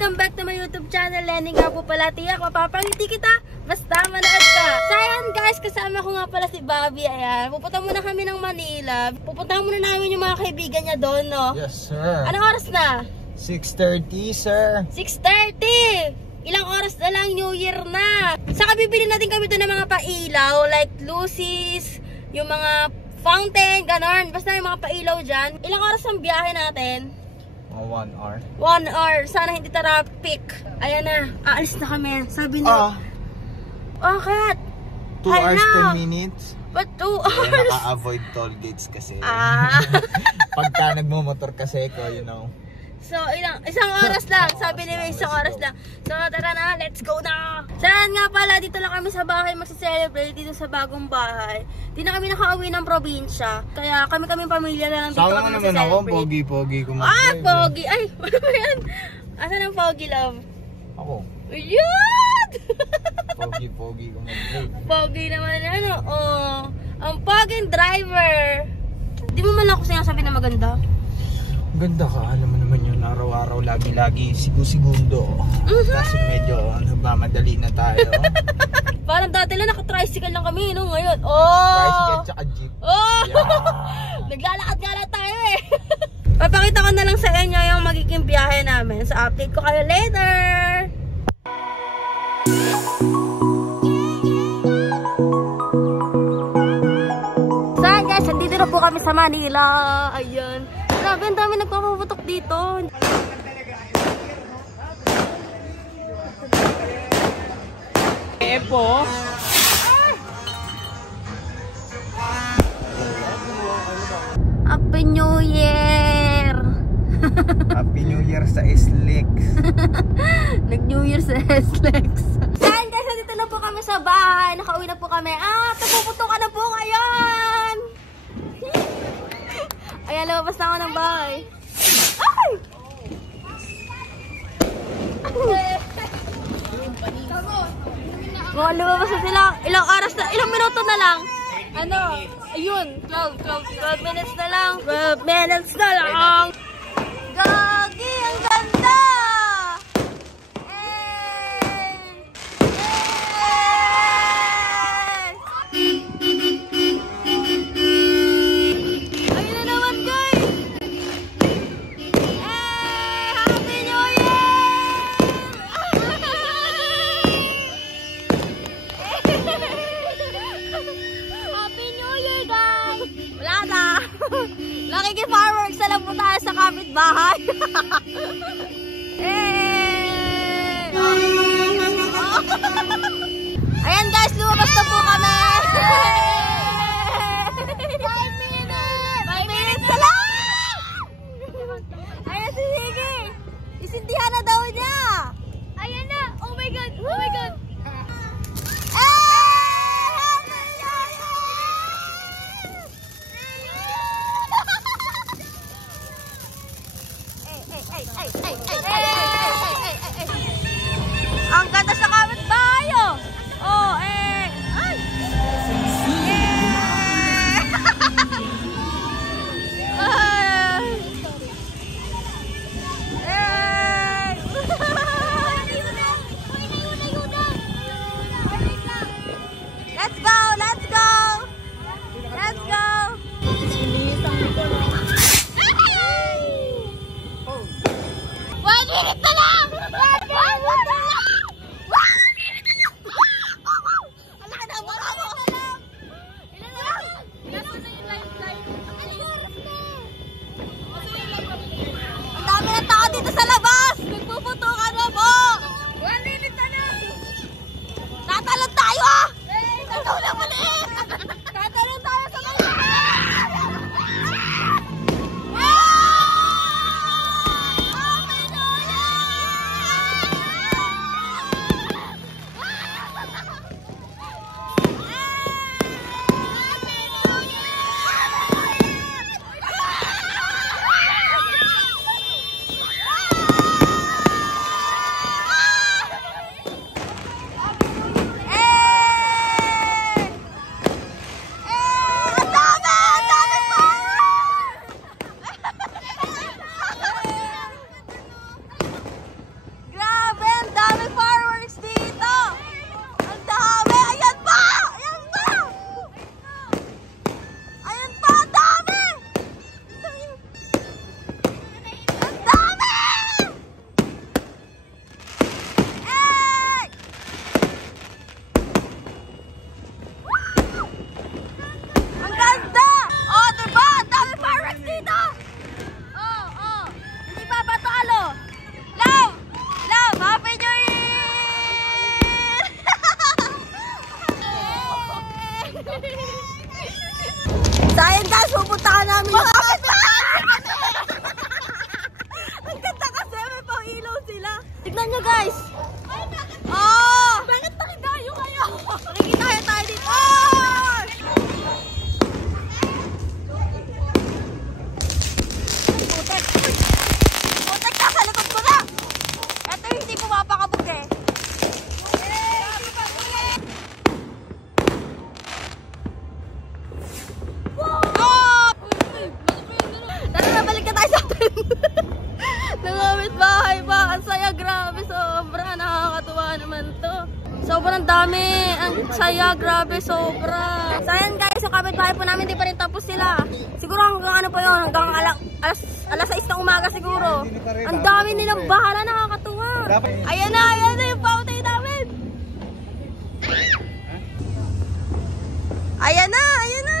Welcome back to my YouTube channel. Lenny nga po pala, tiyak mapapangiti kita basta manood ka. So ayan guys, kasama ko nga pala si Bobby. Ayan, pupunta muna kami ng Manila. Pupunta muna namin yung mga kaibigan niya doon, no? Yes, sir. Anong oras na? 6:30, sir. 6:30! Ilang oras na lang, New Year na. Saka bibili natin kami doon ng mga pailaw, like Lucy's, yung mga fountain, ganon. Basta yung mga pailaw dyan. Ilang oras ang biyahe natin? 1 hour. 1 hour. Sana hindi traffic. Ayan na, aalis na kami. Sabi niya, bakit? 2 hours, 10 minutes. But 2 hours? Kaya naka-avoid toll gates kasi. Pagka nagmumotor kasi ko, you know. So, isang oras lang. Sabi ni May, isang oras lang. So, tara na, let's go na! Saan nga pala, dito lang kami sa bahay magsa-celebrate dito sa bagong bahay. Di na kami nakauwi ng probinsya. Kaya kami pamilya na lang dito Sawa kami naman ako, pogi-pogi ko mag-drive. Pogi! Ay, ano ba yan? Asan ang pogi, love? Ako. Yun! Pogi-pogi ko mag-drive. Pogi naman yan, ang poging driver. Di mo man ako sinasabi na maganda? Ganda ka, alam mo naman yun, araw-araw, lagi-lagi, segundo. Kasi medyo nagmamadali na tayo. Parang dati lang naka-tricycle lang kami, no? Ngayon, Tricycle tsaka jeep. Yeah. Naglalakad nga lang tayo eh. Papakita ko na lang sa inyo yung magiging biyahe namin. So, update ko kayo later. So, guys, nandito na po kami sa Manila. Ayun. Grabe, ang dami nagpapaputok dito. Po. Happy New Year! Happy New Year sa SLEX. Nag-New Year sa SLEX. Saan guys, nandito na po kami sa bahay. Nakauwi na po kami. Tapuputok ka na po ngayon! Ayan, lumabas na ako ng bahay. Ay! Mga lumabas na sila. Ilang oras na, ilang minuto na lang. Ayun, 12 minutes na lang. 12 minutes na lang. Gagi, ang ganda! Nakiki-fireworks na lang po tayo sa kapitbahay. Ayan guys, lumabas na po kami. 5 minutes! 5 minutes na lang! Ayan si Higi. Isindihan na daw niya. Ayan na. Oh my God. Oh my God. Ang ganda sa kapitbahay, oh. Ay. Tignan nyo guys! Oh! Bakit tayo kayo? Nakikitayo tayo dito! Oh! Putek! Putek ka sa likod ko na! Ito yung hindi pumapakabog eh. Tara, balik na tayo sa atin. Nangamit bahay ba? Ang saya, grabe. Sobra. Nakakatuwa naman to. Sobrang dami. Ang saya, grabe. Sobra. So, ayan guys. Yung kapitbahay po namin, di pa rin tapos sila. Siguro hanggang ano pa yun? Hanggang alas 6 ng umaga siguro. Ang dami nilang bahala. Nakakatuwa. Ayan na yung pautay namin. Ayan na. Ayan na!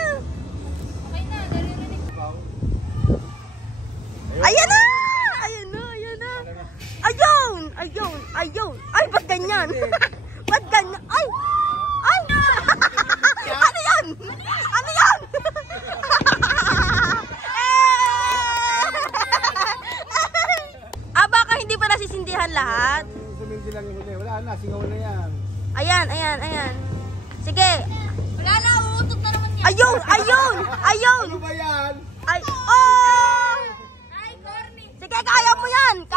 Ayun! Ay, ba't ganyan? Ba't ganyan? Ay! Ano yan? Baka hindi pa nasisindihan lahat? Sumindi lang yung huli. Wala na, singaw na yan. Ayan. Sige. Wala na, uutot na naman yan. Ayun! Ano ba yan? Ay, oh! Sige, kaya mo yan, go!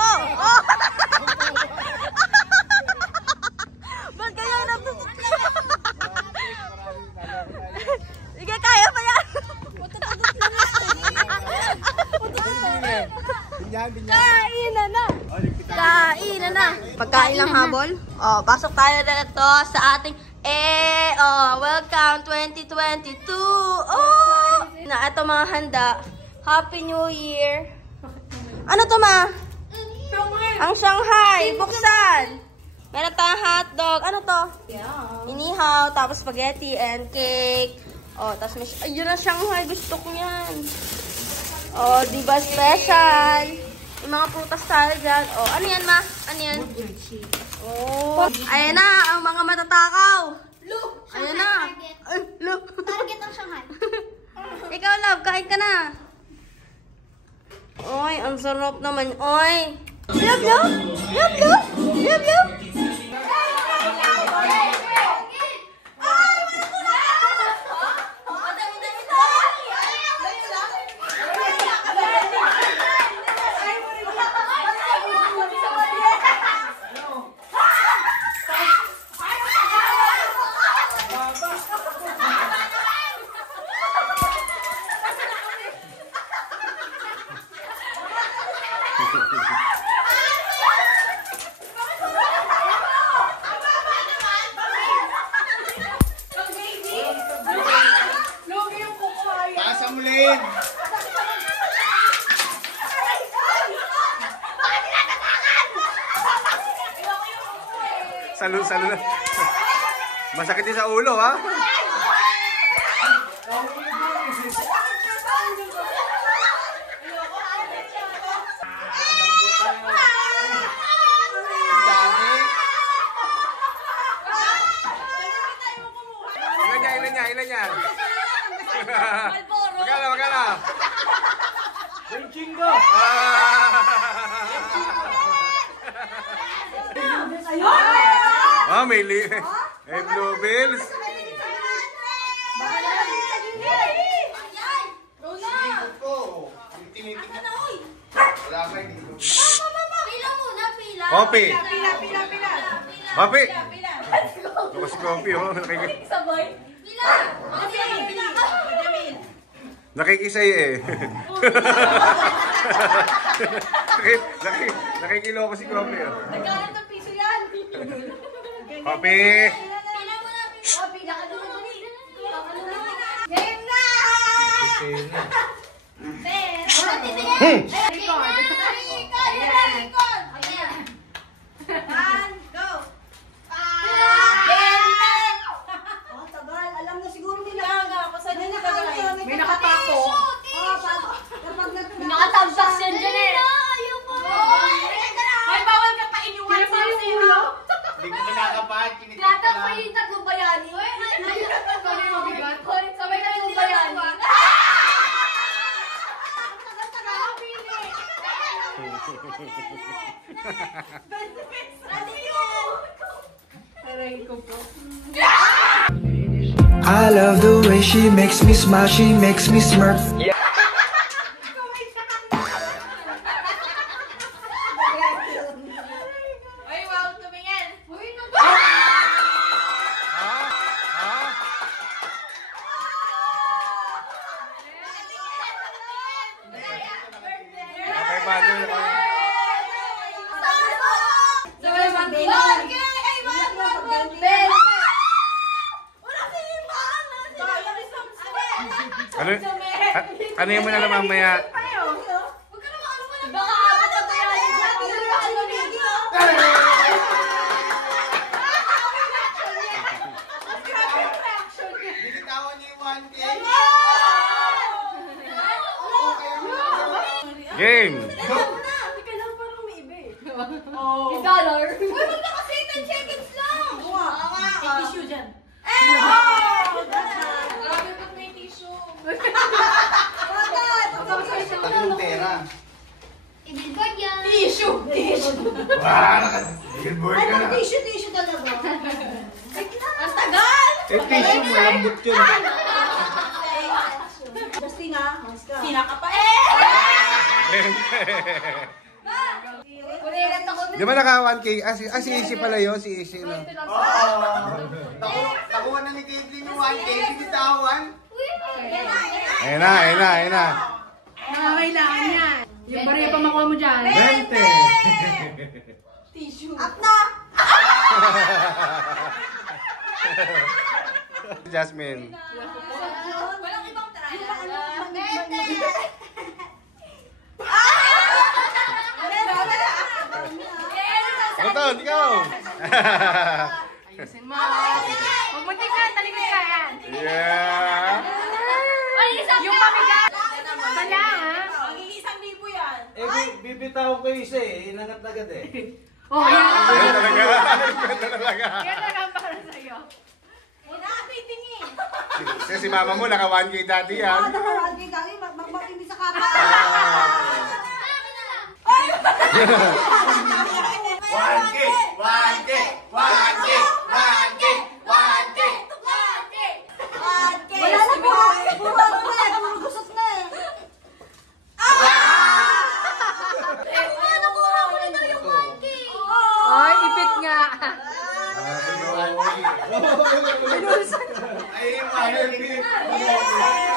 Oh! Ba't ganyan na? Sige, kaya pa yan! Kainan na! Pagkain lang habol. Oh, pasok tayo dito sa ating welcome 2022. Oh! Na ito mga handa. Happy New Year. Ano to, ma? Ang Shanghai. Buksan. Meron tayong hotdog. Ano to? Inihaw, tapos spaghetti and cake. Oh, tapos may ayun na Shanghai. Gusto ko yan. Oh, diba special? Yung mga prutas tayo dyan. Oh, ano yan, ma? Ano yan? Oh, ayan na, ang mga matatakaw. Look! Ayan na. Ay, look. Target ang Shanghai. Ikaw, love, kain ka na. Oy, ang sarap naman. Oy. Love. Taas ang mulin! Salo. Masakit din sa ulo, ha? Ilan yan? Magkala? Chingo! May blue bills. Kopi. Lukas kopi, oh. Nakikisay eh. Nakikilo ko si kopi, oh. Nagkaroon ng piso yan. Kopi. Game na! May nakatako. Nakatabsas yan dyan eh. Ay, bawal ka pa inuwan sa ulo. Hindi ko kinakapahan. Tinatang pa yung tatlong bayani. Sabay tatlong bayani. I love the way she makes me smile, she makes me smirk. Ay, wow, tumingin. Uy, Okay, balo. Ano? Ano yung mo na lang mamaya? Binitawan niyo yung 1K. Game! $1. Uy, wag na kasi 10 seconds lang. May tissue dyan. Grabe ba't may tissue? Tatlong pera. I-billboard yan. Billboard ka na. Tissue talaga. Ang tagal! Eh, tissue, malambot yun. Justina, mas ka. Sina ka pa Kulirat ako Di ba naka 1K? Si Isi pala yun, si Isi. No? Nakuha na ni Caitlyn yung 1K, binitawan. Ayun na, ayun na, ayun na. Kailangan yan. Yung bariya pa makuha mo dyan. 20. Up na! Jasmine. Walang ibang try. Anton, ikaw! Ayusin mo. Huwag mo tingnan, talikod ka yan. Yeah! Yung pabigat. Wala ha. Magiging 1,000 yan. Eh, bibitaw ko isa eh. Inangat agad eh. Oh, yan. Yan talaga. Yan talaga. Yan talaga ang para sa'yo. Nakatitingin. Si mama mo, naka 1K dati yan. Nakawag yung gawin. Magmamindi sa kapa. 1K! 1K! 1K! 1K! 1K! Wala na po. Puro ano na eh. Puro gusot na eh. Nakuha mo na daw yung 1K. Ay, ipit nga. Ay, 1K!